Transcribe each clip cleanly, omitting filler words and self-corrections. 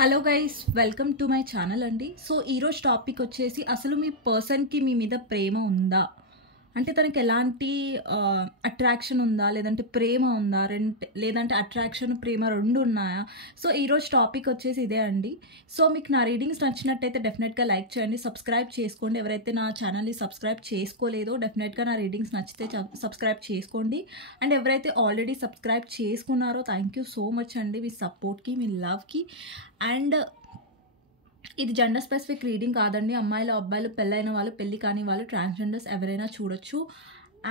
Hello guys, welcome to my channel అండి. So ఈరోజు topic వచ్చేసి అసలు మీ పర్సన్కి మీ మీద ప్రేమ ఉందా, అంటే తనకి ఎలాంటి అట్రాక్షన్ ఉందా, లేదంటే ప్రేమ ఉందా, లేదంటే అట్రాక్షన్ ప్రేమ రెండు ఉన్నాయా? సో ఈరోజు టాపిక్ వచ్చేసి ఇదే అండి. సో మీకు నా రీడింగ్స్ నచ్చినట్టయితే డెఫినెట్గా లైక్ చేయండి, సబ్స్క్రైబ్ చేసుకోండి. ఎవరైతే నా ఛానల్ని సబ్స్క్రైబ్ చేసుకోలేదో డెఫినెట్గా నా రీడింగ్స్ నచ్చితే సబ్స్క్రైబ్ చేసుకోండి. అండ్ ఎవరైతే ఆల్రెడీ సబ్స్క్రైబ్ చేసుకున్నారో థ్యాంక్ యూ సో మచ్ అండి, మీ సపోర్ట్కి, మీ లవ్కి. అండ్ ఇది జెండర్ స్పెసిఫిక్ రీడింగ్ కాదండి. అమ్మాయిలు, అబ్బాయిలు, పెళ్ళైన వాళ్ళు, పెళ్ళి కాని వాళ్ళు, ట్రాన్స్జెండర్స్ ఎవరైనా చూడొచ్చు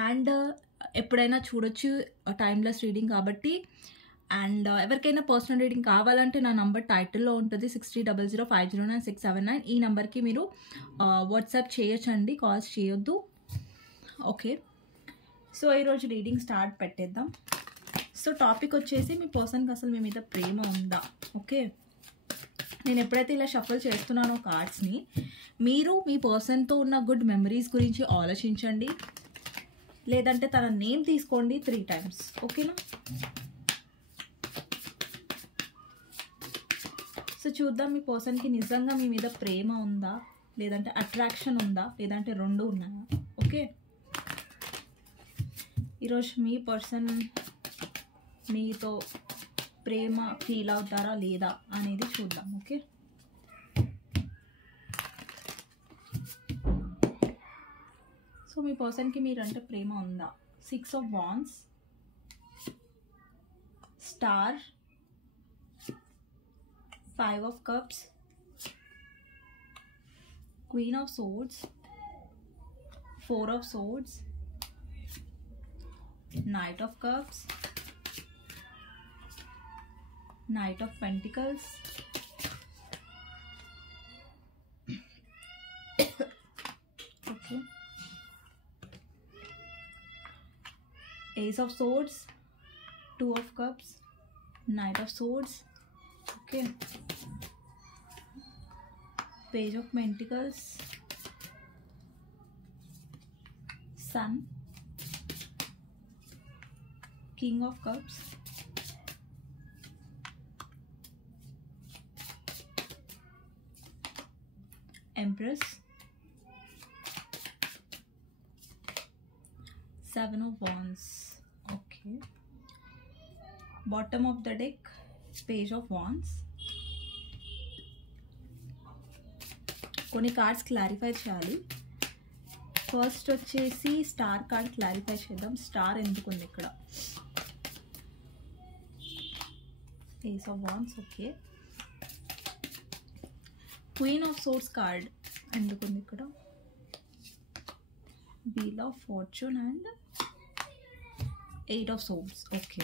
అండ్ ఎప్పుడైనా చూడొచ్చు. టైమ్లెస్ రీడింగ్ కాబట్టి. అండ్ ఎవరికైనా పర్సనల్ రీడింగ్ కావాలంటే నా నంబర్ టైటిల్లో ఉంటుంది, 6300509679. ఈ నెంబర్కి మీరు వాట్సాప్ చేయొచ్చండి, కాల్స్ చేయొద్దు. ఓకే, సో ఈరోజు రీడింగ్ స్టార్ట్ పెట్టేద్దాం. సో టాపిక్ వచ్చేసి మీ పర్సన్కి అసలు మీ మీద ప్రేమ ఉందా. ఓకే, నేను ఎప్పుడైతే ఇలా షఫల్ చేస్తున్నానో కార్డ్స్ని, మీరు మీ పర్సన్తో ఉన్న గుడ్ మెమరీస్ గురించి ఆలోచించండి, లేదంటే తన నేమ్ తీసుకోండి 3 times. ఓకేనా? సో చూద్దాం మీ పర్సన్కి నిజంగా మీ మీద ప్రేమ ఉందా, లేదంటే అట్రాక్షన్ ఉందా, లేదంటే రెండు ఉన్నాయా. ఓకే, ఈరోజు మీ పర్సన్ మీతో ప్రేమ ఫీల్ అవుతారా లేదా అనేది చూద్దాం. ఓకే, సో మీ పర్సన్కి మీరంటే ప్రేమ ఉందా? 6 of Wands, star, 5 of Cups, Queen of Swords, 4 of Swords, Knight of Cups, Knight of Pentacles, okay, Ace of Swords, 2 of Cups, Knight of Swords, okay, Page of Pentacles, Sun, King of Cups, Empress, 7 of Wands. Okay, bottom of the deck, Page of Wands. కొన్ని cards clarify చేయాలి. First వచ్చేసి star card clarify చేద్దాం. Star ఎందుకుంది ఇక్కడ? Ace of wands. Okay, queen of swords card ఎందుకుంది ఇక్కడ? Wheel of fortune and 8 of Swords. Okay,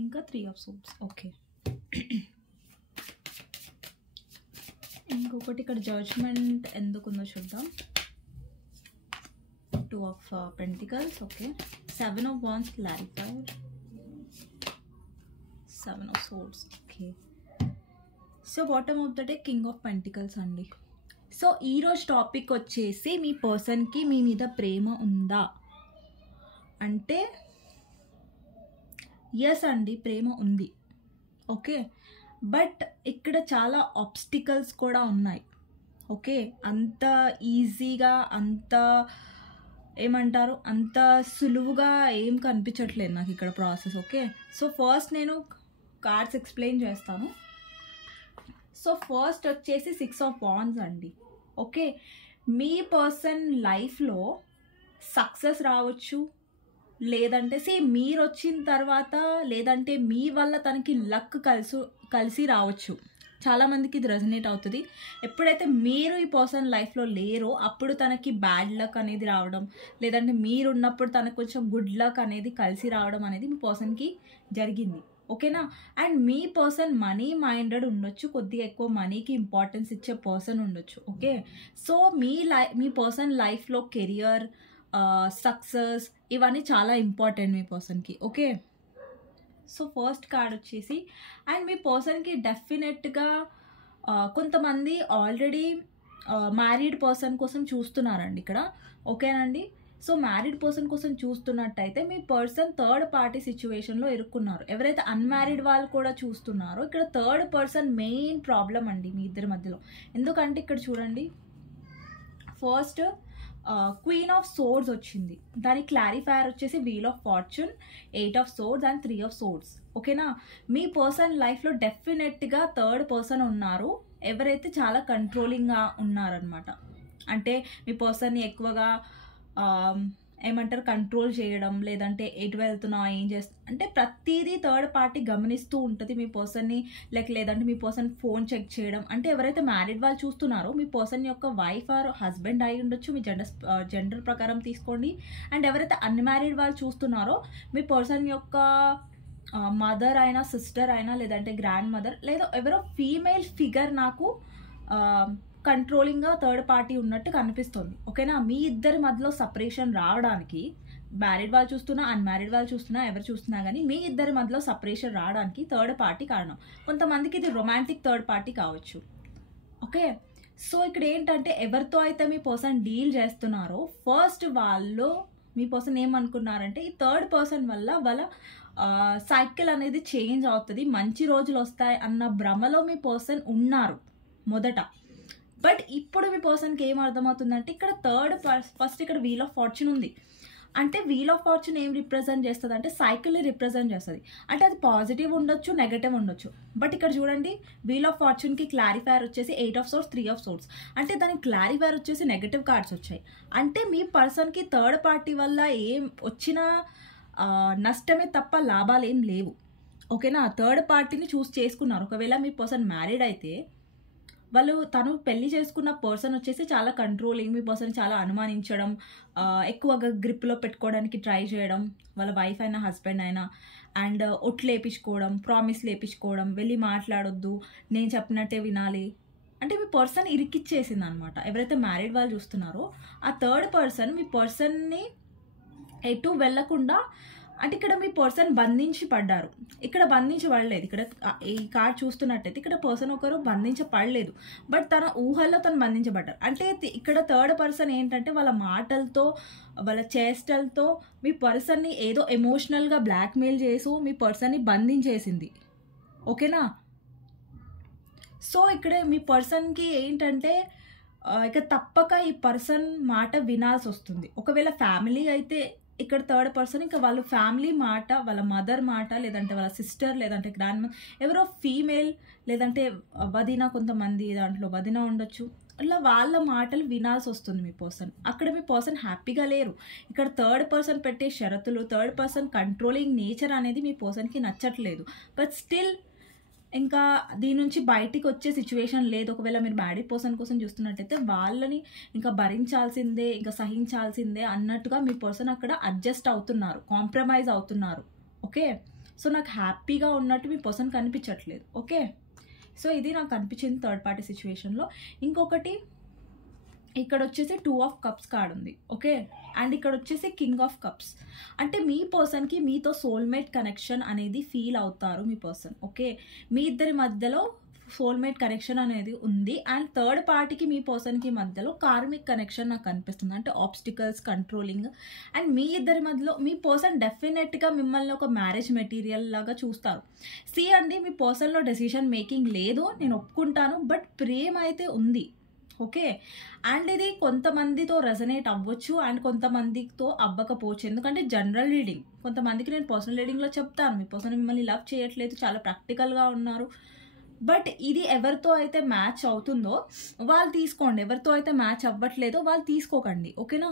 ఇంకా 3 of Swords. Okay, ఇంకొకటి ఇక్కడ జడ్జ్మెంట్ ఎందుకుందో చూద్దాం. 2 of Pentacles. Okay, 7 of Wands clarified, 7 of Swords. Okay, so bottom of the day king of pentacles అండి. So ఈరోజు topic వచ్చేసి మీ పర్సన్కి మీ మీద ప్రేమ ఉందా అంటే ఎస్ అండి, ప్రేమ ఉంది. ఓకే, బట్ ఇక్కడ చాలా ఆబ్స్టికల్స్ కూడా ఉన్నాయి. ఓకే, అంత ఈజీగా, అంత ఏమంటారు, అంత సులువుగా ఏం కనిపించట్లేదు నాకు ఇక్కడ ప్రాసెస్. ఓకే, సో ఫస్ట్ నేను కార్డ్స్ ఎక్స్ప్లెయిన్ చేస్తాను. సో ఫస్ట్ వచ్చేసి 6 of Wands అండి. ఓకే, మీ పర్సన్ లైఫ్లో సక్సెస్ రావచ్చు, లేదంటే మీరు వచ్చిన తర్వాత, లేదంటే మీ వల్ల తనకి లక్ కలిసి రావచ్చు. చాలామందికి ఇది రెజనేట్ అవుతుంది. ఎప్పుడైతే మీరు ఈ పర్సన్ లైఫ్లో లేరో అప్పుడు తనకి బ్యాడ్ లక్ అనేది రావడం, లేదంటే మీరు ఉన్నప్పుడు తనకు కొంచెం గుడ్ లక్ అనేది కలిసి రావడం అనేది మీ పర్సన్కి జరిగింది. ఓకేనా? And me person money minded ఉండొచ్చు, కొద్దిగా ఎక్కువ మనీకి ఇంపార్టెన్స్ ఇచ్చే పర్సన్ ఉండొచ్చు. ఓకే, సో మీ పర్సన్ లైఫ్లో కెరియర్, సక్సెస్ ఇవన్నీ చాలా ఇంపార్టెంట్ మీ పర్సన్కి. ఓకే, సో ఫస్ట్ కార్డ్ వచ్చేసి, అండ్ మీ పర్సన్కి డెఫినెట్గా కొంతమంది ఆల్రెడీ మ్యారీడ్ పర్సన్ కోసం చూస్తున్నారండి ఇక్కడ. ఓకేనండి, సో మ్యారీడ్ పర్సన్ కోసం చూస్తున్నట్టయితే మీ పర్సన్ థర్డ్ పార్టీ సిచ్యువేషన్లో ఇరుక్కున్నారు. ఎవరైతే అన్మ్యారీడ్ వాళ్ళు కూడా చూస్తున్నారో ఇక్కడ థర్డ్ పర్సన్ మెయిన్ ప్రాబ్లం అండి మీ ఇద్దరి మధ్యలో. ఎందుకంటే ఇక్కడ చూడండి, ఫస్ట్ క్వీన్ ఆఫ్ సోర్డ్స్ వచ్చింది, దాని క్లారిఫైయర్ వచ్చేసి wheel of fortune, 8 of swords and 3 of swords. ఓకేనా, మీ పర్సన్ లైఫ్లో డెఫినెట్గా థర్డ్ పర్సన్ ఉన్నారు, ఎవరైతే చాలా కంట్రోలింగ్గా ఉన్నారనమాట. అంటే మీ పర్సన్ని ఎక్కువగా ఏమంటారు కంట్రోల్ చేయడం, లేదంటే ఎటు వెళ్తున్నా ఏం చేస్తా అంటే ప్రతిదీ థర్డ్ పార్టీ గమనిస్తూ ఉంటుంది మీ పర్సన్ని. లేదంటే మీ పర్సన్ ఫోన్ చెక్ చేయడం. అంటే ఎవరైతే మ్యారీడ్ వాళ్ళు చూస్తున్నారో మీ పర్సన్ యొక్క వైఫ్ ఆర్ హస్బెండ్ అయి ఉండొచ్చు, మీ జెండర్ ప్రకారం తీసుకోండి. అండ్ ఎవరైతే అన్మ్యారీడ్ వాళ్ళు చూస్తున్నారో మీ పర్సన్ యొక్క మదర్ అయినా, సిస్టర్ అయినా, లేదంటే గ్రాండ్ మదర్, లేదా ఎవరో ఫీమేల్ ఫిగర్ నాకు కంట్రోలింగ్గా థర్డ్ పార్టీ ఉన్నట్టు కనిపిస్తుంది. ఓకేనా, మీ ఇద్దరి మధ్యలో సపరేషన్ రావడానికి, మ్యారీడ్ వాళ్ళు చూస్తున్నా, అన్మ్యారీడ్ వాళ్ళు చూస్తున్నా, ఎవరు చూస్తున్నా కానీ మీ ఇద్దరి మధ్యలో సపరేషన్ రావడానికి థర్డ్ పార్టీ కారణం. కొంతమందికి ఇది రొమాంటిక్ థర్డ్ పార్టీ కావచ్చు. ఓకే, సో ఇక్కడ ఏంటంటే ఎవరితో అయితే మీ పర్సన్ డీల్ చేస్తున్నారో ఫస్ట్ వాళ్ళు మీ పర్సన్ ఏమనుకున్నారంటే ఈ థర్డ్ పర్సన్ వల్ల వాళ్ళ సైకిల్ అనేది చేంజ్ అవుతుంది, మంచి రోజులు వస్తాయి అన్న భ్రమలో మీ పర్సన్ ఉన్నారు మొదట. బట్ ఇప్పుడు మీ పర్సన్కి ఏం అర్థమవుతుందంటే ఇక్కడ ఫస్ట్ ఇక్కడ వీల్ ఆఫ్ ఫార్చ్యూన్ ఉంది. అంటే వీల్ ఆఫ్ ఫార్చ్యూన్ ఏం రిప్రజెంట్ చేస్తుంది అంటే సైకిల్ని రిప్రజెంట్ చేస్తుంది. అంటే అది పాజిటివ్ ఉండొచ్చు, నెగటివ్ ఉండొచ్చు. బట్ ఇక్కడ చూడండి, వీల్ ఆఫ్ ఫార్చ్యూన్కి క్లారిఫైయర్ వచ్చేసి 8 ఆఫ్ సోర్స్, 3 ఆఫ్ సోర్స్. అంటే దానికి క్లారిఫైయర్ వచ్చేసి నెగటివ్ కార్డ్స్ వచ్చాయి. అంటే మీ పర్సన్కి థర్డ్ పార్టీ వల్ల ఏం వచ్చిన నష్టమే తప్ప లాభాలు ఏం లేవు. ఓకేనా, థర్డ్ పార్టీని చూస్ చేసుకున్నారు. ఒకవేళ మీ పర్సన్ మ్యారీడ్ అయితే తను పెళ్లి చేసుకున్న పర్సన్ వచ్చేసి చాలా కంట్రోలింగ్, మీ పర్సన్ చాలా అనుమానించడం, ఎక్కువగా గ్రిప్లో పెట్టుకోవడానికి ట్రై చేయడం, వాళ్ళ వైఫ్ అయినా హస్బెండ్ అయినా. అండ్ ఒట్లు వేయించుకోవడం, ప్రామిస్ లేపించుకోవడం, వెళ్ళి మాట్లాడొద్దు, నేను చెప్పినట్టే వినాలి. అంటే మీ పర్సన్ ఇరికిచ్చేసింది అనమాట. ఎవరైతే మ్యారీడ్ వాళ్ళు చూస్తున్నారో ఆ థర్డ్ పర్సన్ మీ పర్సన్ని ఎటు వెళ్లకుండా, అంటే ఇక్కడ మీ పర్సన్ బంధించి పడ్డారు. ఇక్కడ బంధించబడలేదు. ఇక్కడ ఈ కార్డ్ చూస్తున్నట్టయితే ఇక్కడ పర్సన్ ఒకరు బంధించబడలేదు, బట్ తన ఊహల్లో తను బంధించబడ్డారు. అంటే ఇక్కడ థర్డ్ పర్సన్ ఏంటంటే వాళ్ళ మాటలతో, వాళ్ళ చేష్టలతో మీ పర్సన్ని ఏదో ఎమోషనల్గా బ్లాక్మెయిల్ చేసి మీ పర్సన్ని బంధించేసింది. ఓకేనా, సో ఇక్కడ మీ పర్సన్కి ఏంటంటే ఇక తప్పక ఈ పర్సన్ మాట వినాల్సి వస్తుంది. ఒకవేళ ఫ్యామిలీ అయితే ఇక్కడ థర్డ్ పర్సన్ ఇంకా వాళ్ళ ఫ్యామిలీ మాట, వాళ్ళ మదర్ మాట, లేదంటే వాళ్ళ సిస్టర్, లేదంటే గ్రాండ్ మదర్, ఎవరో ఫీమేల్, లేదంటే వదిన, కొంతమంది దాంట్లో వదిన ఉండొచ్చు, అలా వాళ్ళ మాటలు వినాల్సి వస్తుంది మీ పర్సన్. అక్కడ మీ పర్సన్ హ్యాపీగా లేరు. ఇక్కడ థర్డ్ పర్సన్ పెట్టే షరతులు, థర్డ్ పర్సన్ కంట్రోలింగ్ నేచర్ అనేది మీ పర్సన్కి నచ్చట్లేదు. బట్ స్టిల్ ఇంకా దీని నుంచి బయటికి వచ్చే సిచ్యువేషన్ లేదు. ఒకవేళ మీరు మ్యారీడ్ పర్సన్ కోసం చూస్తున్నట్టయితే వాళ్ళని ఇంకా భరించాల్సిందే, ఇంకా సహించాల్సిందే అన్నట్టుగా మీ పర్సన్ అక్కడ అడ్జస్ట్ అవుతున్నారు, కాంప్రమైజ్ అవుతున్నారు. ఓకే, సో నాకు హ్యాపీగా ఉన్నట్టు మీ పర్సన్ కనిపించట్లేదు. ఓకే, సో ఇది నాకు కనిపించింది థర్డ్ పార్టీ సిచ్యువేషన్లో. ఇంకొకటి ఇక్కడ వచ్చేసి 2 ఆఫ్ కప్స్ కార్డ్ ఉంది. ఓకే, అండ్ ఇక్కడ వచ్చేసి కింగ్ ఆఫ్ కప్స్. అంటే మీ పర్సన్కి మీతో సోల్మేట్ కనెక్షన్ అనేది ఫీల్ అవుతారు మీ పర్సన్. ఓకే, మీ ఇద్దరి మధ్యలో సోల్మేట్ కనెక్షన్ అనేది ఉంది. అండ్ థర్డ్ పార్టీకి మీ పర్సన్కి మధ్యలో కార్మిక్ కనెక్షన్ నాకు కనిపిస్తుంది. అంటే ఆబ్స్టికల్స్, కంట్రోలింగ్. అండ్ మీ ఇద్దరి మధ్యలో మీ పర్సన్ డెఫినెట్గా మిమ్మల్ని ఒక మ్యారేజ్ మెటీరియల్ లాగా చూస్తారు. అండి, మీ పర్సన్లో డెసిషన్ మేకింగ్ లేదు, నేను ఒప్పుకుంటాను, బట్ ప్రేమ అయితే ఉంది. ఓకే, అండ్ ఇది కొంతమందితో రెజనేట్ అవ్వచ్చు అండ్ కొంతమందితో అవ్వకపోవచ్చు. ఎందుకంటే జనరల్ రీడింగ్, కొంతమందికి నేను పర్సనల్ రీడింగ్లో చెప్తాను మీ పర్సన్ మిమ్మల్ని లవ్ చేయట్లేదు, చాలా ప్రాక్టికల్గా ఉన్నారు. బట్ ఇది ఎవరితో అయితే మ్యాచ్ అవుతుందో వాళ్ళు తీసుకోండి, ఎవరితో అయితే మ్యాచ్ అవ్వట్లేదో వాళ్ళు తీసుకోకండి. ఓకేనా,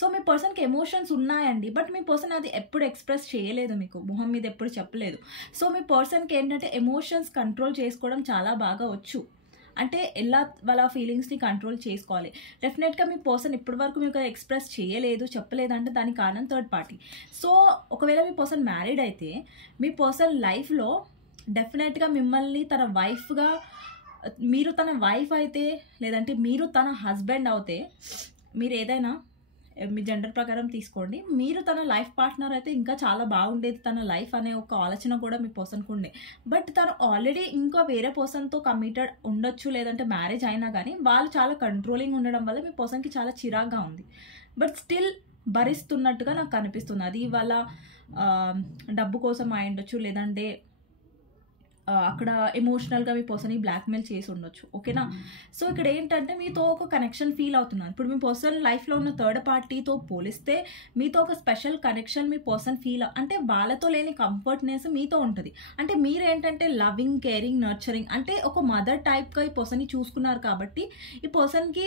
సో మీ పర్సన్కి ఎమోషన్స్ ఉన్నాయండి, బట్ మీ పర్సన్ అది ఎప్పుడు ఎక్స్ప్రెస్ చేయలేదు, మీకు మొహం మీద ఎప్పుడు చెప్పలేదు. సో మీ పర్సన్కి ఏంటంటే ఎమోషన్స్ కంట్రోల్ చేసుకోవడం చాలా బాగా వచ్చు. అంటే ఎలా వాళ్ళ ఫీలింగ్స్ని కంట్రోల్ చేసుకోవాలి. డెఫినెట్గా మీ పర్సన్ ఇప్పటి వరకు మీకు ఎక్స్ప్రెస్ చేయలేదు, చెప్పలేదు అంటే దానికి కారణం థర్డ్ పార్టీ. సో ఒకవేళ మీ పర్సన్ మ్యారీడ్ అయితే మీ పర్సన్ లైఫ్లో డెఫినెట్గా మిమ్మల్ని తన వైఫ్గా, మీరు తన వైఫ్ అయితే, లేదంటే మీరు తన హస్బెండ్ అవుతే, మీరు ఏదైనా మీ జెండర్ ప్రకారం తీసుకోండి, మీరు తన లైఫ్ పార్ట్నర్ అయితే ఇంకా చాలా బాగుండేది తన లైఫ్ అనే ఒక ఆలోచన కూడా మీ పర్సన్కి ఉండే. బట్ తను ఆల్రెడీ ఇంకా వేరే పర్సన్తో కమిటెడ్ ఉండొచ్చు, లేదంటే మ్యారేజ్ అయినా కానీ వాళ్ళు చాలా కంట్రోలింగ్ ఉండడం వల్ల మీ పర్సన్కి చాలా చిరాగ్గా ఉంది. బట్ స్టిల్ భరిస్తున్నట్టుగా నాకు కనిపిస్తుంది. అది వాళ్ళ డబ్బు కోసం అయి ఉండొచ్చు, లేదంటే అక్కడ ఎమోషనల్గా మీ పర్సన్ బ్లాక్మెయిల్ చేసి ఉండొచ్చు. ఓకేనా? సో ఇక్కడ ఏంటంటే మీతో ఒక కనెక్షన్ ఫీల్ అవుతున్నారు. ఇప్పుడు మీ పర్సన్ లైఫ్లో ఉన్న థర్డ్ పార్టీతో పోలిస్తే మీతో ఒక స్పెషల్ కనెక్షన్ మీ పర్సన్ ఫీల్, అంటే వాళ్ళతో లేని కంఫర్ట్నెస్ మీతో ఉంటుంది. అంటే మీరేంటంటే లవింగ్, కేరింగ్, నర్చరింగ్, అంటే ఒక మదర్ టైప్గా ఈ పర్సన్ని చూసుకున్నారు కాబట్టి ఈ పర్సన్కి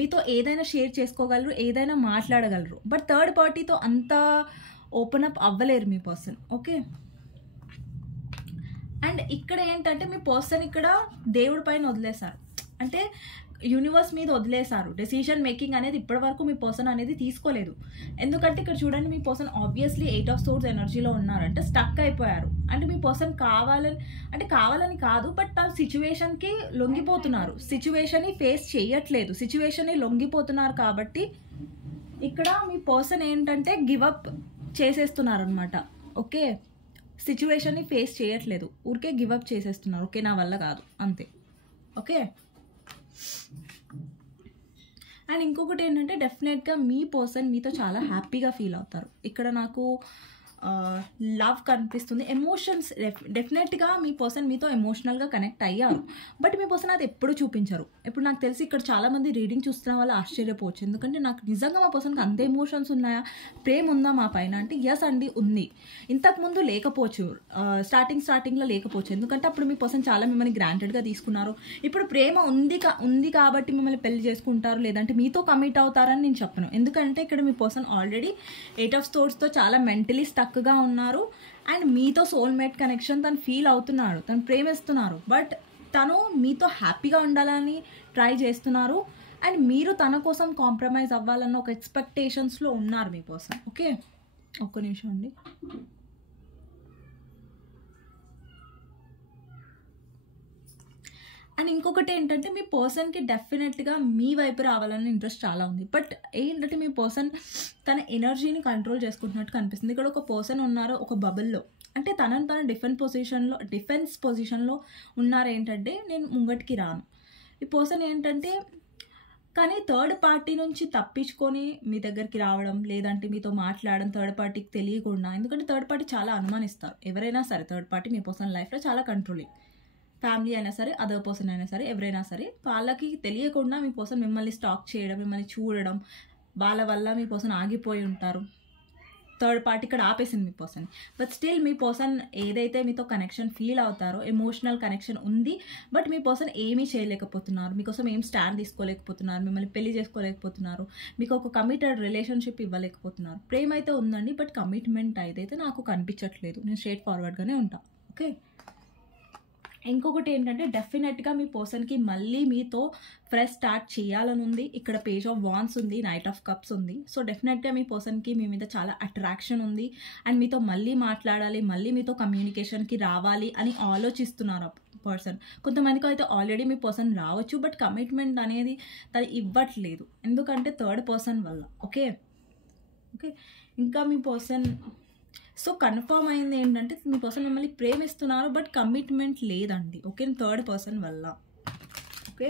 మీతో ఏదైనా షేర్ చేసుకోగలరు, ఏదైనా మాట్లాడగలరు. బట్ థర్డ్ పార్టీతో అంత ఓపెన్ అప్ అవ్వలేరు మీ పర్సన్. ఓకే? అండ్ ఇక్కడ ఏంటంటే మీ పర్సన్ ఇక్కడ దేవుడి పైన వదిలేశారు, అంటే యూనివర్స్ మీద వదిలేశారు. డెసిషన్ మేకింగ్ అనేది ఇప్పటివరకు మీ పర్సన్ అనేది తీసుకోలేదు. ఎందుకంటే ఇక్కడ చూడండి, మీ పర్సన్ ఆబ్వియస్లీ 8 ఆఫ్ సోర్స్ ఎనర్జీలో ఉన్నారు, అంటే స్టక్ అయిపోయారు. అంటే మీ పర్సన్ కావాలని కాదు, బట్ తన సిచ్యువేషన్కి లొంగిపోతున్నారు. సిచ్యువేషన్ని ఫేస్ చేయట్లేదు, సిచ్యువేషన్ని లొంగిపోతున్నారు. కాబట్టి ఇక్కడ మీ పర్సన్ ఏంటంటే గివప్ చేసేస్తున్నారు అనమాట. ఓకే? సిచ్యువేషన్ని ఫేస్ చేయట్లేదు, ఊరికే గివప్ చేసేస్తున్నారు. ఓకే, నా వల్ల కాదు, అంతే. ఓకే? అండ్ ఇంకొకటి ఏంటంటే డెఫినెట్గా మీ పర్సన్ మీతో చాలా హ్యాపీగా ఫీల్ అవుతారు. ఇక్కడ నాకు లవ్ కనిపిస్తుంది, ఎమోషన్స్. డెఫినెట్గా మీ పర్సన్ మీతో ఎమోషనల్గా కనెక్ట్ అయ్యారు, బట్ మీ పర్సన్ అది ఎప్పుడు చూపించరు. ఇప్పుడు నాకు తెలిసి ఇక్కడ చాలామంది రీడింగ్ చూస్తున్న వాళ్ళు ఆశ్చర్యపోవచ్చు, ఎందుకంటే నాకు నిజంగా మా పర్సన్కి అంత ఎమోషన్స్ ఉన్నాయా, ప్రేమ ఉందా మా పైన అంటే ఎస్ అండి, ఉంది. ఇంతకుముందు లేకపోవచ్చు, స్టార్టింగ్లో లేకపోవచ్చు, ఎందుకంటే అప్పుడు మీ పర్సన్ చాలా మిమ్మల్ని గ్రాంటెడ్గా తీసుకున్నారు. ఇప్పుడు ప్రేమ ఉంది కాబట్టి మిమ్మల్ని పెళ్లి చేసుకుంటారు, లేదంటే మీతో కమిట్ అవుతారని నేను చెప్పను. ఎందుకంటే ఇక్కడ మీ పర్సన్ ఆల్రెడీ 8 ఆఫ్ సోర్స్తో చాలా మెంటలీ స్టక్గా ఉన్నారు. అండ్ మీతో సోల్మేట్ కనెక్షన్ తను ఫీల్ అవుతున్నాడు, తను ప్రేమిస్తున్నారు, బట్ తను మీతో హ్యాపీగా ఉండాలని ట్రై చేస్తున్నారు. అండ్ మీరు తన కోసం కాంప్రమైజ్ అవ్వాలన్న ఒక ఎక్స్పెక్టేషన్స్లో ఉన్నారు మీ పర్సన్. ఓకే, ఒక్క నిమిషం అండి. అండ్ ఇంకొకటి ఏంటంటే మీ పర్సన్కి డెఫినెట్గా మీ వైపు రావాలని ఇంట్రెస్ట్ చాలా ఉంది, బట్ ఏంటంటే మీ పర్సన్ తన ఎనర్జీని కంట్రోల్ చేసుకుంటున్నట్టు కనిపిస్తుంది. ఇక్కడ ఒక పర్సన్ ఉన్నారు ఒక బబుల్లో, అంటే తన డిఫెన్స్ పొజిషన్లో ఉన్నారు. ఏంటంటే నేను ముంగటికి రాను, ఈ పర్సన్ ఏంటంటే కానీ థర్డ్ పార్టీ నుంచి తప్పించుకొని మీ దగ్గరికి రావడం, లేదంటే మీతో మాట్లాడడం థర్డ్ పార్టీకి తెలియకుండా. ఎందుకంటే థర్డ్ పార్టీ చాలా అనుమానిస్తారు, ఎవరైనా సరే. థర్డ్ పార్టీ మీ పర్సన్ లైఫ్లో చాలా కంట్రోలింగ్, ఫ్యామిలీ అయినా సరే, అదర్ పర్సన్ అయినా సరే, ఎవరైనా సరే, వాళ్ళకి తెలియకుండా మీ పర్సన్ మిమ్మల్ని స్టాక్ చేయడం, మిమ్మల్ని చూడడం, వాళ్ళ వల్ల మీ పర్సన్ ఆగిపోయి ఉంటారు. థర్డ్ పార్టీ ఇక్కడ ఆపేసింది మీ పర్సన్, బట్ స్టిల్ మీ పర్సన్ ఏదైతే మీతో కనెక్షన్ ఫీల్ అవుతారో, ఎమోషనల్ కనెక్షన్ ఉంది, బట్ మీ పర్సన్ ఏమీ చేయలేకపోతున్నారు, మీకోసం ఏం స్టాండ్ తీసుకోలేకపోతున్నారు, మిమ్మల్ని పెళ్లి చేసుకోలేకపోతున్నారు, మీకు ఒక కమిటెడ్ రిలేషన్షిప్ ఇవ్వలేకపోతున్నారు. ప్రేమ అయితే ఉందండి, బట్ కమిట్మెంట్ అయితే నాకు కనిపించట్లేదు. నేను స్ట్రేట్ ఫార్వర్డ్గానే ఉంటాను. ఓకే? ఇంకొకటి ఏంటంటే డెఫినెట్గా మీ పర్సన్కి మళ్ళీ మీతో ఫ్రెష్ స్టార్ట్ చేయాలని ఉంది. ఇక్కడ పేజ్ ఆఫ్ వాన్స్ ఉంది, నైట్ ఆఫ్ కప్స్ ఉంది. సో డెఫినెట్గా మీ పర్సన్కి మీ మీద చాలా అట్రాక్షన్ ఉంది, అండ్ మీతో మళ్ళీ మాట్లాడాలి, మళ్ళీ మీతో కమ్యూనికేషన్కి రావాలి అని ఆలోచిస్తున్నారు పర్సన్. కొంతమందికి అయితే ఆల్రెడీ మీ పర్సన్ రావచ్చు, బట్ కమిట్మెంట్ అనేది తను ఇవ్వట్లేదు, ఎందుకంటే థర్డ్ పర్సన్ వల్ల. ఓకే? ఇంకా మీ పర్సన్ సో కన్ఫర్మ్ అయింది ఏంటంటే మీ పర్సన్ మిమ్మల్ని ప్రేమిస్తున్నారు, బట్ కమిట్మెంట్ లేదండి. ఓకే? థర్డ్ పర్సన్ వల్ల. ఓకే,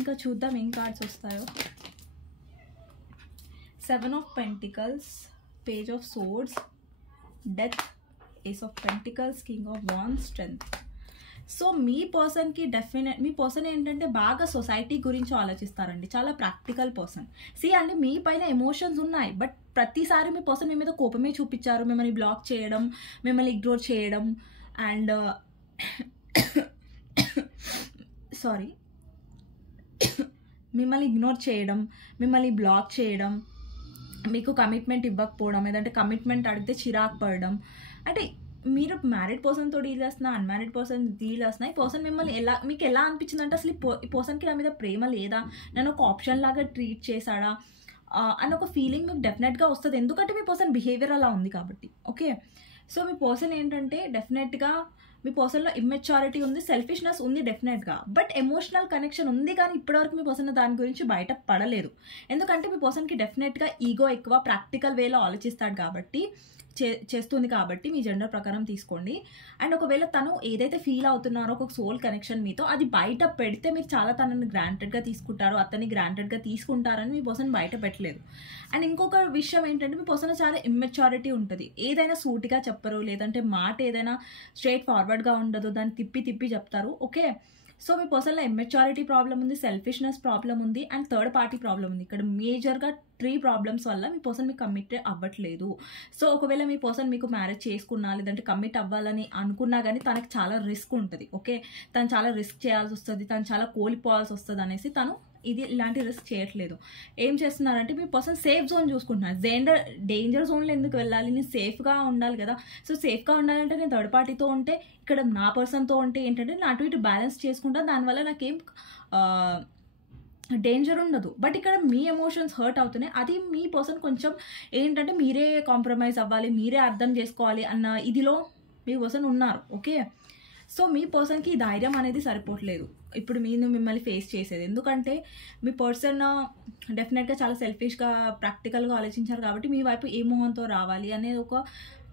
ఇంకా చూద్దాం ఏం కార్డ్స్ వస్తాయో. 7 of pentacles, page of swords, death, ace of pentacles, king of wands, strength. So మీ పర్సన్ ఏంటంటే బాగా సొసైటీ గురించి ఆలోచిస్తారండి, చాలా ప్రాక్టికల్ పర్సన్. అంటే మీ పైన ఎమోషన్స్ ఉన్నాయి, బట్ ప్రతిసారి మీ పర్సన్ మీ మీద కోపమే చూపించారు, మిమ్మల్ని బ్లాక్ చేయడం, మిమ్మల్ని ఇగ్నోర్ చేయడం, అండ్ మిమ్మల్ని ఇగ్నోర్ చేయడం, మిమ్మల్ని బ్లాక్ చేయడం, మీకు కమిట్మెంట్ ఇవ్వకపోవడం, ఏదంటే కమిట్మెంట్ అడిగితే చిరాకు పడడం. అంటే మీరు మ్యారీడ్ పర్సన్తో డీల్ చేస్తున్నా, అన్మ్యారీడ్ పర్సన్ డీల్ చేస్తున్నా, ఈ పర్సన్ మిమ్మల్ని మీకు ఎలా అనిపించింది అంటే అసలు ఈ పర్సన్కి నా మీద ప్రేమ లేదా, నన్ను ఒక ఆప్షన్ లాగా ట్రీట్ చేశాడా అని ఒక ఫీలింగ్ మీకు డెఫినెట్గా వస్తుంది, ఎందుకంటే మీ పర్సన్ బిహేవియర్ అలా ఉంది కాబట్టి. ఓకే? సో మీ పర్సన్ ఏంటంటే డెఫినెట్గా మీ పర్సన్లో ఇమ్మెచ్యూరిటీ ఉంది, సెల్ఫిష్నెస్ ఉంది డెఫినెట్గా, బట్ ఎమోషనల్ కనెక్షన్ ఉంది. కానీ ఇప్పటివరకు మీ పర్సన్ దాని గురించి బయట పడలేదు. ఎందుకంటే మీ పర్సన్కి డెఫినెట్గా ఈగో ఎక్కువ, ప్రాక్టికల్ వేలో ఆలోచిస్తాడు కాబట్టి చేస్తుంది కాబట్టి మీ జెండర్ ప్రకారం తీసుకోండి. అండ్ ఒకవేళ తను ఏదైతే ఫీల్ అవుతున్నారో ఒక సోల్ కనెక్షన్ మీతో, అది బయట పెడితే మీరు చాలా తనని గ్రాంటెడ్గా తీసుకుంటారు, అతన్ని గ్రాంటెడ్గా తీసుకుంటారని మీ పర్సన్ బయట పెట్టలేదు. అండ్ ఇంకొక విషయం ఏంటంటే మీ పర్సన్ చాలా ఇమ్మెచ్యూరిటీ ఉంటుంది. ఏదైనా సూటిగా చెప్పరు, లేదంటే మాట ఏదైనా స్ట్రైట్ ఫార్వర్డ్గా ఉండదు, దాన్ని తిప్పి తిప్పి చెప్తారు. ఓకే, సో మీ పర్సన్లో ఇమ్మెచ్యూరిటీ ప్రాబ్లం ఉంది, సెల్ఫిష్నెస్ ప్రాబ్లం ఉంది, అండ్ థర్డ్ పార్టీ ప్రాబ్లం ఉంది. ఇక్కడ మేజర్గా 3 ప్రాబ్లమ్స్ వల్ల మీ పర్సన్ మీకు కమిట్ అవ్వట్లేదు. సో ఒకవేళ మీ పర్సన్ మీకు మ్యారేజ్ చేసుకున్నా, లేదంటే కమిట్ అవ్వాలని అనుకున్నా కానీ తనకు చాలా రిస్క్ ఉంటుంది. ఓకే, తను చాలా రిస్క్ చేయాల్సి వస్తుంది, తను చాలా కోల్పోవాల్సి వస్తుంది అనేసి తను ఇలాంటి రిస్క్ చేయట్లేదు. ఏం చేస్తున్నారంటే మీ పర్సన్ సేఫ్ జోన్ చూసుకుంటున్నారు. డేంజర్ జోన్లో ఎందుకు వెళ్ళాలి, నేను సేఫ్గా ఉండాలి కదా. సో సేఫ్గా ఉండాలంటే నేను థర్డ్ పార్టీతో ఉంటే, ఇక్కడ నా పర్సన్తో ఉంటే ఏంటంటే నేను అటు ఇటు బ్యాలెన్స్ చేసుకుంటా, దానివల్ల నాకేం డేంజర్ ఉండదు. బట్ ఇక్కడ మీ ఎమోషన్స్ హర్ట్ అవుతున్నాయి. అది మీ పర్సన్ కొంచెం ఏంటంటే మీరే కాంప్రమైజ్ అవ్వాలి, మీరే అర్థం చేసుకోవాలి అన్న ఇదిలో మీ పర్సన్ ఉన్నారు. ఓకే, సో మీ పర్సన్కి ఈ ధైర్యం అనేది సరిపోవట్లేదు ఇప్పుడు మిమ్మల్ని ఫేస్ చేసేది. ఎందుకంటే మీ పర్సన్ డెఫినెట్గా చాలా సెల్ఫిష్గా, ప్రాక్టికల్గా ఆలోచించారు కాబట్టి మీ వైపు ఏ మొహంతో రావాలి అనేది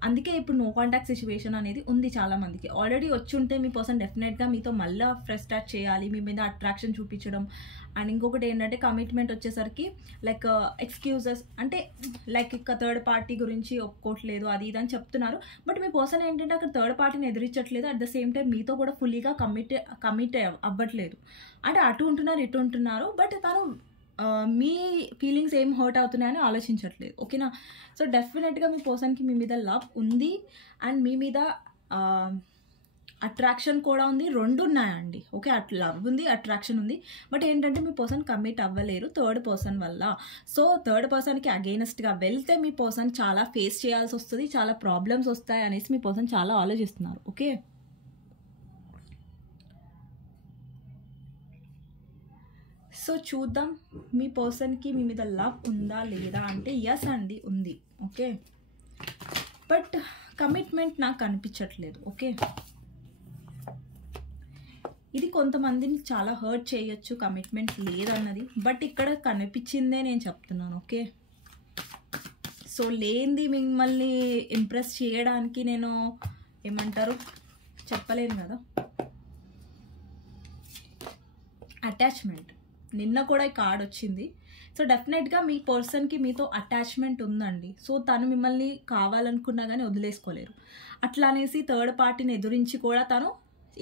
అందుకే ఇప్పుడు నో కాంటాక్ట్ సిచ్యువేషన్ అనేది ఉంది చాలా మందికి. ఆల్రెడీ వచ్చి ఉంటే మీ పర్సన్ డెఫినెట్గా మీతో మళ్ళీ ఫ్రెష్ స్టార్ట్ చేయాలి, మీ మీద అట్రాక్షన్ చూపించడం. అండ్ ఇంకొకటి ఏంటంటే కమిట్మెంట్ వచ్చేసరికి లైక్ ఎక్స్క్యూజెస్, అంటే లైక్ ఇక థర్డ్ పార్టీ గురించి ఒప్పుకోవట్లేదు అది ఇది అని చెప్తున్నారు. బట్ మీ పర్సన్ ఏంటంటే అక్కడ థర్డ్ పార్టీని ఎదిరించట్లేదు, అట్ ద సేమ్ టైం మీతో కూడా ఫుల్లీగా కమిట్ అవ్వట్లేదు. అంటే అటు ఉంటున్నారు ఇటు ఉంటున్నారు, బట్ తను మీ ఫీలింగ్స్ ఏం హర్ట్ అవుతున్నాయని ఆలోచించట్లేదు. ఓకేనా, సో డెఫినెట్గా మీ పర్సన్కి మీ మీద లవ్ ఉంది అండ్ మీ మీద అట్రాక్షన్ కూడా ఉంది, 2 ఉన్నాయండి. ఓకే, లవ్ ఉంది, అట్రాక్షన్ ఉంది, బట్ ఏంటంటే మీ పర్సన్ కమిట్ అవ్వలేరు థర్డ్ పర్సన్ వల్ల. సో థర్డ్ పర్సన్కి అగెయినెస్ట్గా వెళ్తే మీ పర్సన్ చాలా ఫేస్ చేయాల్సి వస్తుంది, చాలా ప్రాబ్లమ్స్ వస్తాయి అనేసి మీ పర్సన్ చాలా ఆలోచిస్తున్నారు. ఓకే, సో చూద్దాం మీ పర్సన్కి మీ మీద లవ్ ఉందా లేదా అంటే ఎస్ అండి ఉంది. ఓకే, బట్ కమిట్మెంట్ నాకు కనిపించట్లేదు. ఓకే, ఇది కొంతమందిని చాలా హర్ట్ చేయొచ్చు కమిట్మెంట్ లేదన్నది, బట్ ఇక్కడ కనిపించిందే నేను చెప్తున్నాను. ఓకే, సో లేనిది మిమ్మల్ని ఇంప్రెస్ చేయడానికి నేను ఏమంటారు చెప్పలేను కదా. అటాచ్మెంట్, నిన్న కూడా ఈ కార్డ్ వచ్చింది. సో డెఫినెట్గా మీ పర్సన్కి మీతో అటాచ్మెంట్ ఉందండి. సో తను మిమ్మల్ని కావాలనుకున్నా కానీ వదిలేసుకోలేరు. అట్లా అనేసి థర్డ్ పార్టీని ఎదురించి కూడా తను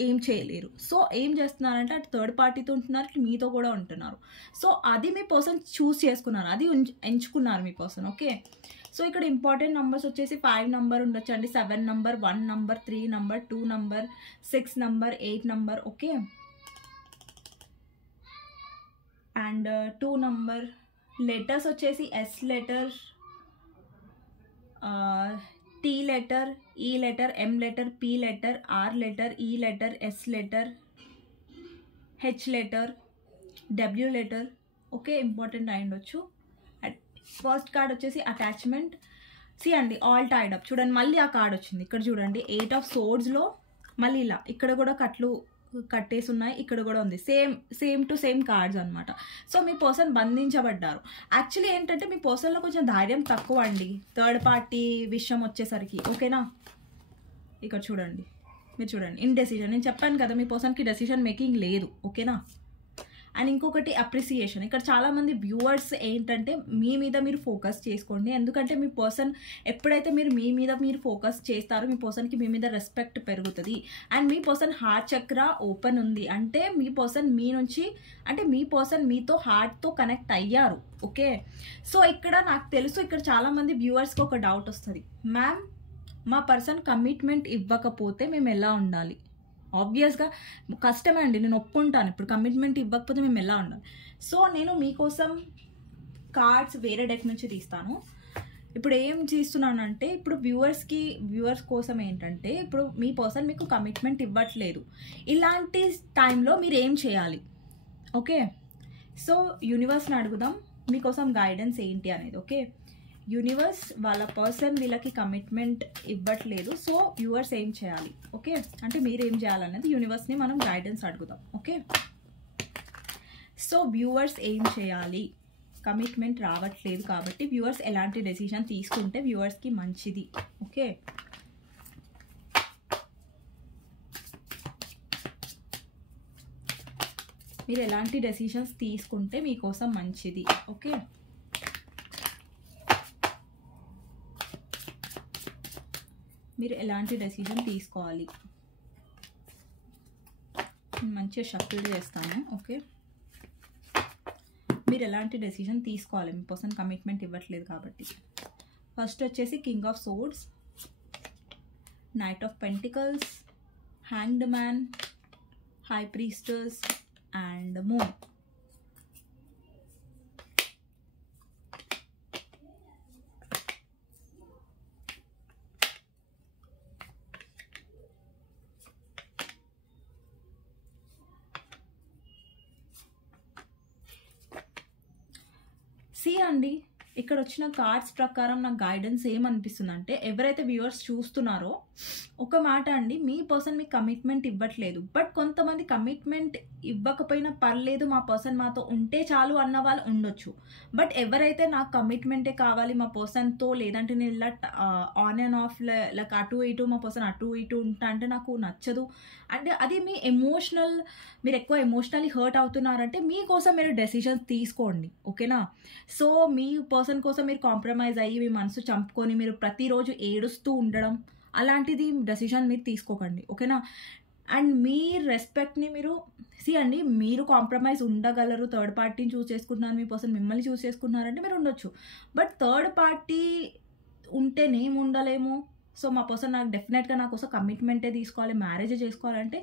ఏం చేయలేరు. సో ఏం చేస్తున్నారంటే అటు థర్డ్ పార్టీతో ఉంటున్నారు, ఇటు మీతో కూడా ఉంటున్నారు. సో అది మీ పర్సన్ చూస్ చేసుకున్నారు, అది ఎంచుకున్నారు మీ పర్సన్. ఓకే, సో ఇక్కడ ఇంపార్టెంట్ నెంబర్స్ వచ్చేసి 5 నెంబర్ ఉండొచ్చు అండి, 7 number, 1 number, 3 number, 2 number, 6 number, 8 number. Okay, and 2 number. Letters వచ్చేసి S letter, T letter, E letter, M letter, P letter, R letter, E letter, S letter, H letter, W letter. Okay, important అయి ఉండొచ్చు. First card వచ్చేసి attachment. See అండి, all tied up. చూడండి మళ్ళీ ఆ card వచ్చింది ఇక్కడ చూడండి, 8 ఆఫ్ సోర్డ్స్లో మళ్ళీ ఇలా ఇక్కడ కూడా కట్లు కట్టేసి ఉన్నాయి, ఇక్కడ కూడా ఉంది, సేమ్ టు సేమ్ కార్డ్స్ అనమాట. సో మీ పర్సన్ బంధించబడ్డారు. యాక్చువల్లీ ఏంటంటే మీ పర్సన్లో కొంచెం ధైర్యం తక్కువ అండి థర్డ్ పార్టీ విషయం వచ్చేసరికి. ఓకేనా, ఇక్కడ చూడండి, మీరు చూడండి ఇండెసిషన్. నేను చెప్పాను కదా మీ పర్సన్కి డెసిషన్ మేకింగ్ లేదు. ఓకేనా, అండ్ ఇంకొకటి అప్రిసియేషన్. ఇక్కడ చాలామంది వ్యూవర్స్ ఏంటంటే మీ మీద మీరు ఫోకస్ చేసుకోండి, ఎందుకంటే మీ పర్సన్ ఎప్పుడైతే మీ మీద మీరు ఫోకస్ చేస్తారో మీ పర్సన్కి మీ మీద రెస్పెక్ట్ పెరుగుతుంది. అండ్ మీ పర్సన్ హార్ట్ చక్ర ఓపెన్ ఉంది అంటే మీ పర్సన్ మీ నుంచి, అంటే మీ పర్సన్ మీతో హార్ట్తో కనెక్ట్ అయ్యారు. ఓకే, సో ఇక్కడ నాకు తెలుసు ఇక్కడ చాలామంది వ్యూవర్స్కి ఒక డౌట్ వస్తుంది, మ్యామ్ మా పర్సన్ కమిట్మెంట్ ఇవ్వకపోతే మేము ఎలా ఉండాలి? ఆబ్వియస్గా కష్టమే అండి, నేను ఒప్పుకుంటాను. ఇప్పుడు కమిట్మెంట్ ఇవ్వకపోతే మేము ఎలా ఉండాలి? సో నేను మీకోసం కార్డ్స్ వేరే డెక్ నుంచి తీస్తాను. ఇప్పుడు ఏం చేస్తున్నానంటే ఇప్పుడు వ్యూవర్స్ కోసం ఏంటంటే ఇప్పుడు మీ పర్సన్ మీకు కమిట్మెంట్ ఇవ్వట్లేదు, ఇలాంటి టైంలో మీరు ఏం చేయాలి? ఓకే, సో యూనివర్స్ని అడుగుదాం మీకోసం గైడెన్స్ ఏంటి అనేది. ఓకే, యూనివర్స్ వాళ్ళ పర్సన్ వీళ్ళకి కమిట్మెంట్ ఇవ్వట్లేదు. సో వ్యూవర్స్ ఏం చేయాలి? ఓకే, అంటే మీరు ఏం చేయాలనేది యూనివర్స్ని మనం గైడెన్స్ అడుగుదాం. ఓకే, సో వ్యూవర్స్ ఏం చేయాలి? కమిట్మెంట్ రావట్లేదు కాబట్టి వ్యూవర్స్ ఎలాంటి డెసిషన్ తీసుకుంటే వ్యూవర్స్కి మంచిది? ఓకే, మీరు ఎలాంటి డెసిషన్స్ తీసుకుంటే మీకోసం మంచిది? ఓకే, మీరు ఎలాంటి డెసిషన్ తీసుకోవాలి? మంచిగా షఫిల్ చేస్తాను. ఓకే, మీరు ఎలాంటి డెసిషన్ తీసుకోవాలి? మీ పర్సన్ కమిట్మెంట్ ఇవ్వట్లేదు కాబట్టి. ఫస్ట్ వచ్చేసి king of swords, knight of pentacles, hanged man, high priestess and moon. See అండి, ఇక్కడ వచ్చిన కార్డ్స్ ప్రకారం నాకు గైడెన్స్ ఏమనిపిస్తుంది అంటే, ఎవరైతే వ్యూవర్స్ చూస్తున్నారో ఒక మాట అండి, మీ పర్సన్ మీకు కమిట్మెంట్ ఇవ్వట్లేదు. బట్ కొంతమంది కమిట్మెంట్ ఇవ్వకపోయినా పర్లేదు, మా పర్సన్ మాతో ఉంటే చాలు అన్న వాళ్ళు ఉండొచ్చు. బట్ ఎవరైతే నాకు కమిట్మెంటే కావాలి మా పర్సన్తో, లేదంటే నేను ఇలా ఆన్ అండ్ ఆఫ్ లైక్ అటు ఇటు మా పర్సన్ అటు ఇటు ఉంటా అంటే నాకు నచ్చదు అంటే అది మీ ఎమోషనల్, మీరు ఎక్కువ ఎమోషనల్లీ హర్ట్ అవుతున్నారంటే మీకోసం మీరు డెసిషన్స్ తీసుకోండి. ఓకేనా, సో మీ పర్సన్ కోసం మీరు కాంప్రమైజ్ అయ్యి మీ మనసు చంపుకొని మీరు ప్రతిరోజు ఏడుస్తూ ఉండడం అలాంటిది డెసిషన్ మీరు తీసుకోకండి. ఓకేనా, అండ్ మీ రెస్పెక్ట్ని మీరు అండి, మీరు కాంప్రమైజ్ ఉండగలరు. థర్డ్ పార్టీని చూస్ చేసుకుంటున్నారు, మీ పర్సన్ మిమ్మల్ని చూస్ చేసుకుంటున్నారంటే మీరు ఉండొచ్చు. బట్ థర్డ్ పార్టీ ఉంటే నేను ఉండలేము, సో మా పర్సన్ నాకు డెఫినెట్గా నా కోసం కమిట్మెంటే తీసుకోవాలి, మ్యారేజ్ చేసుకోవాలంటే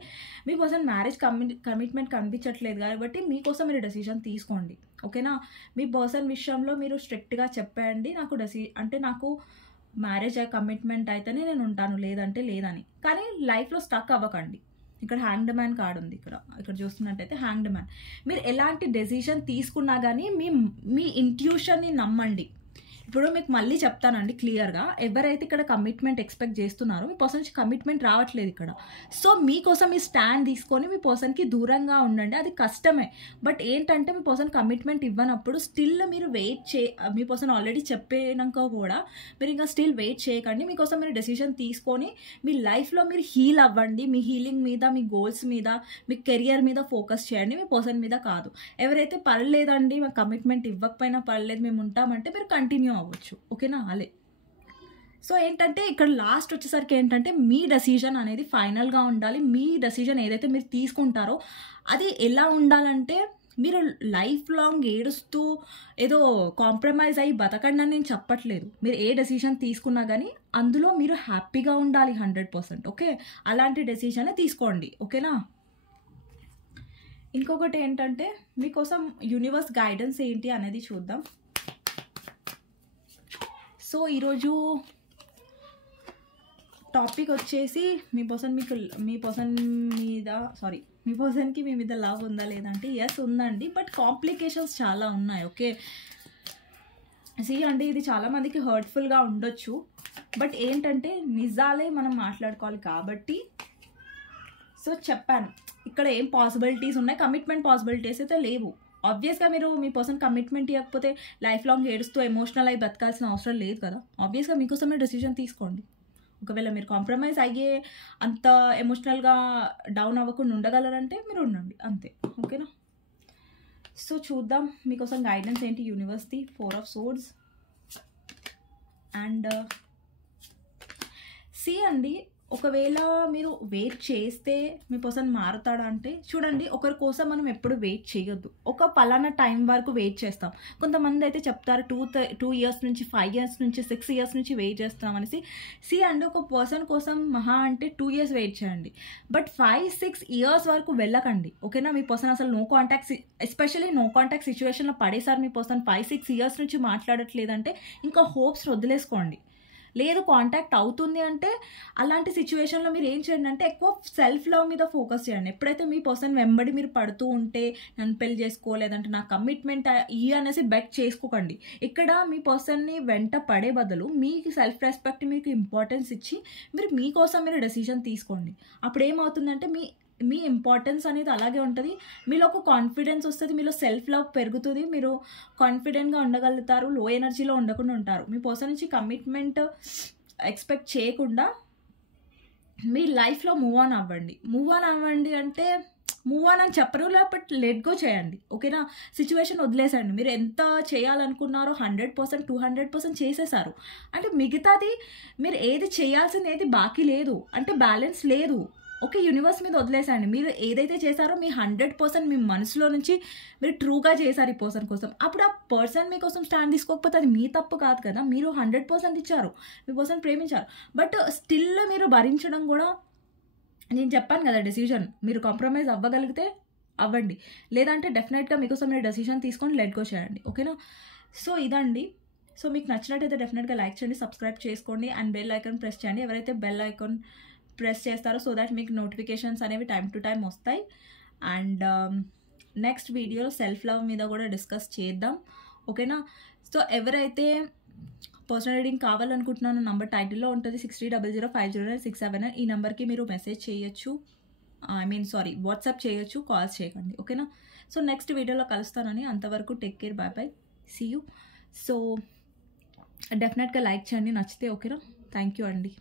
మీ పర్సన్ మ్యారేజ్ కమిట్మెంట్ కనిపించట్లేదు కాబట్టి మీకోసం మీరు డెసిషన్ తీసుకోండి. ఓకేనా, మీ పర్సన్ విషయంలో మీరు స్ట్రిక్ట్గా చెప్పండి, నాకు అంటే నాకు మ్యారేజ్ కమిట్మెంట్ అయితేనే నేను ఉంటాను, లేదంటే లేదని. కానీ లైఫ్లో స్టక్ అవ్వకండి. ఇక్కడ హ్యాంగ్డ్ మ్యాన్ కార్డ్ ఉంది, ఇక్కడ చూస్తున్నట్టయితే హ్యాంగ్డ్ మ్యాన్. మీరు ఎలాంటి డెసిషన్ తీసుకున్నా కానీ మీ ఇంట్యూషన్ని నమ్మండి. ఇప్పుడు మీకు మళ్ళీ చెప్తానండి క్లియర్గా, ఎవరైతే ఇక్కడ కమిట్మెంట్ ఎక్స్పెక్ట్ చేస్తున్నారో మీ పర్సన్ నుంచి కమిట్మెంట్ రావట్లేదు ఇక్కడ. సో మీకోసం మీ స్టాండ్ తీసుకొని మీ పర్సన్కి దూరంగా ఉండండి. అది కష్టమే, బట్ ఏంటంటే మీ పర్సన్ కమిట్మెంట్ ఇవ్వనప్పుడు స్టిల్ మీరు మీ పర్సన్ ఆల్రెడీ చెప్పినాక కూడా మీరు ఇంకా స్టిల్ వెయిట్ చేయకండి. మీకోసం మీరు డెసిషన్ తీసుకొని మీ లైఫ్లో మీరు హీల్ అవ్వండి. మీ హీలింగ్ మీద, మీ గోల్స్ మీద, మీ కెరియర్ మీద ఫోకస్ చేయండి, మీ పర్సన్ మీద కాదు. ఎవరైతే పర్లేదండి మా కమిట్మెంట్ ఇవ్వకపోయినా పర్లేదు మేము ఉంటామంటే మీరు కంటిన్యూ అవ్వచ్చు. ఓకేనా, అలే. సో ఏంటంటే ఇక్కడ లాస్ట్ వచ్చేసరికి ఏంటంటే మీ డెసిషన్ అనేది ఫైనల్గా ఉండాలి. మీ డెసిషన్ ఏదైతే మీరు తీసుకుంటారో అది ఎలా ఉండాలంటే, మీరు లైఫ్ లాంగ్ ఏడుస్తూ ఏదో కాంప్రమైజ్ అయ్యి బతకండి అని నేను చెప్పట్లేదు. మీరు ఏ డెసిషన్ తీసుకున్నా కానీ అందులో మీరు హ్యాపీగా ఉండాలి 100%. ఓకే, అలాంటి డెసిషనే తీసుకోండి. ఓకేనా, ఇంకొకటి ఏంటంటే మీకోసం యూనివర్స్ గైడెన్స్ ఏంటి అనేది చూద్దాం. సో ఈరోజు టాపిక్ వచ్చేసి మీ పర్సన్కి మీ మీద లవ్ ఉందా లేదంటే, ఎస్ ఉందండి, బట్ కాంప్లికేషన్స్ చాలా ఉన్నాయి. ఓకే, అండి ఇది చాలామందికి హర్ట్ఫుల్గా ఉండొచ్చు, బట్ ఏంటంటే నిజాలే మనం మాట్లాడుకోవాలి కాబట్టి సో చెప్పాను. ఇక్కడ ఏం పాసిబిలిటీస్ ఉన్నాయి, కమిట్మెంట్ పాసిబిలిటీస్ అయితే లేవు. ఆబ్వియస్గా మీరు మీ పర్సన్ కమిట్మెంట్ ఇవ్వకపోతే లైఫ్ లాంగ్ ఏడుస్తూ ఎమోషనల్ అయ్యి బతకాల్సిన అవసరం లేదు కదా. ఆబ్వియస్గా మీకోసం మీరు డెసిషన్ తీసుకోండి. ఒకవేళ మీరు కాంప్రమైజ్ అయ్యే అంత ఎమోషనల్గా డౌన్ అవ్వకుండా ఉండగలరంటే మీరు ఉండండి, అంతే. ఓకేనా, సో చూద్దాం మీకోసం గైడెన్స్ ఏంటి యూనివర్స్ది. 4 ఆఫ్ సోర్డ్స్ అండ్ అండి, ఒకవేళ మీరు వెయిట్ చేస్తే మీ పర్సన్ మారుతాడా అంటే, చూడండి ఒకరి కోసం మనం ఎప్పుడు వెయిట్ చేయొద్దు. ఒక పలానా టైం వరకు వెయిట్ చేస్తాం. కొంతమంది అయితే చెప్తారు 2 ఇయర్స్ నుంచి, 5 ఇయర్స్ నుంచి, 6 ఇయర్స్ నుంచి వెయిట్ చేస్తాం అనేసి. అండి ఒక పర్సన్ కోసం మహా అంటే 2 ఇయర్స్ వెయిట్ చేయండి, బట్ 5-6 ఇయర్స్ వరకు వెళ్ళకండి. ఓకేనా, మీ పర్సన్ అసలు no contact, especially no contact సిచ్యువేషన్లో పడేసారి మీ పర్సన్ 5-6 ఇయర్స్ నుంచి మాట్లాడట్లేదంటే ఇంకా హోప్స్ వదిలేసుకోండి. లేదు కాంటాక్ట్ అవుతుంది అంటే అలాంటి సిచ్యువేషన్లో మీరు ఏం చేయండి అంటే ఎక్కువ సెల్ఫ్ లవ్ మీద ఫోకస్ చేయండి. ఎప్పుడైతే మీ పర్సన్ వెంబడి మీరు పడుతూ ఉంటే నన్ను పెళ్లి చేసుకో, లేదంటే నా కమిట్మెంట్ అనేసి బెట్ చేసుకోకండి. ఇక్కడ మీ పర్సన్ని వెంట పడే బదులు మీకు సెల్ఫ్ రెస్పెక్ట్, మీకు ఇంపార్టెన్స్ ఇచ్చి మీరు మీకోసం మీరు డెసిషన్ తీసుకోండి. అప్పుడు ఏమవుతుందంటే మీ ఇంపార్టెన్స్ అనేది అలాగే ఉంటుంది. మీలో ఒక కాన్ఫిడెన్స్ వస్తుంది, మీలో సెల్ఫ్ లవ్ పెరుగుతుంది, మీరు కాన్ఫిడెంట్గా ఉండగలుగుతారు, లో ఎనర్జీలో ఉండకుండా ఉంటారు. మీ పర్సన్ నుంచి కమిట్మెంట్ ఎక్స్పెక్ట్ చేయకుండా మీ లైఫ్లో మూవ్ ఆన్ అవ్వండి అంటే మూవ్ ఆన్ అని చెప్పరు, బట్ లెట్ గో చేయండి. ఓకేనా? సిచ్యువేషన్ వదిలేసండి. మీరు ఎంత చేయాలనుకున్నారో 100%, 200% చేసేసారు అంటే మిగతాది మీరు ఏది చేయాల్సింది ఏది బాకీ లేదు అంటే బ్యాలెన్స్ లేదు. ఓకే, యూనివర్స్ మీద వదిలేసండి. మీరు ఏదైతే చేశారో మీ 100% మీ మనసులో నుంచి మీరు ట్రూగా చేశారు ఈ పర్సన్ కోసం. అప్పుడు ఆ పర్సన్ మీకోసం స్టాండ్ తీసుకోకపోతే అది మీ తప్పు కాదు కదా. మీరు 100% ఇచ్చారు, మీ పర్సన్ ప్రేమించారు. బట్ స్టిల్ మీరు భరించడం కూడా, నేను చెప్పాను కదా డెసిషన్, మీరు కాంప్రమైజ్ అవ్వగలిగితే అవ్వండి, లేదంటే డెఫినెట్గా మీకోసం మీరు డెసిషన్ తీసుకొని లెట్ గో చేయండి. ఓకేనా? సో ఇదండి. సో మీకు నచ్చినట్టయితే డెఫినెట్గా లైక్ చేయండి, సబ్స్క్రైబ్ చేసుకోండి అండ్ బెల్ ఐకాన్ ప్రెస్ చేయండి. ఎవరైతే బెల్ ఐకాన్ ప్రెస్ చేస్తారో సో దాట్ మీకు నోటిఫికేషన్స్ అనేవి టైం టు టైం వస్తాయి. అండ్ నెక్స్ట్ వీడియోలో సెల్ఫ్ లవ్ మీద కూడా డిస్కస్ చేద్దాం. ఓకేనా? సో ఎవరైతే పర్సనల్ రీడింగ్ కావాలనుకుంటున్నాను, నంబర్ టైటిల్లో ఉంటుంది 6300509679. ఈ నెంబర్కి మీరు మెసేజ్ చేయొచ్చు, వాట్సాప్ చేయొచ్చు, కాల్స్ చేయకండి. ఓకేనా? సో నెక్స్ట్ వీడియోలో కలుస్తానని, అంతవరకు take care, bye bye, see you. So డెఫినెట్గా లైక్ చేయండి నచ్చితే. ఓకేనా? థ్యాంక్ యూ అండి.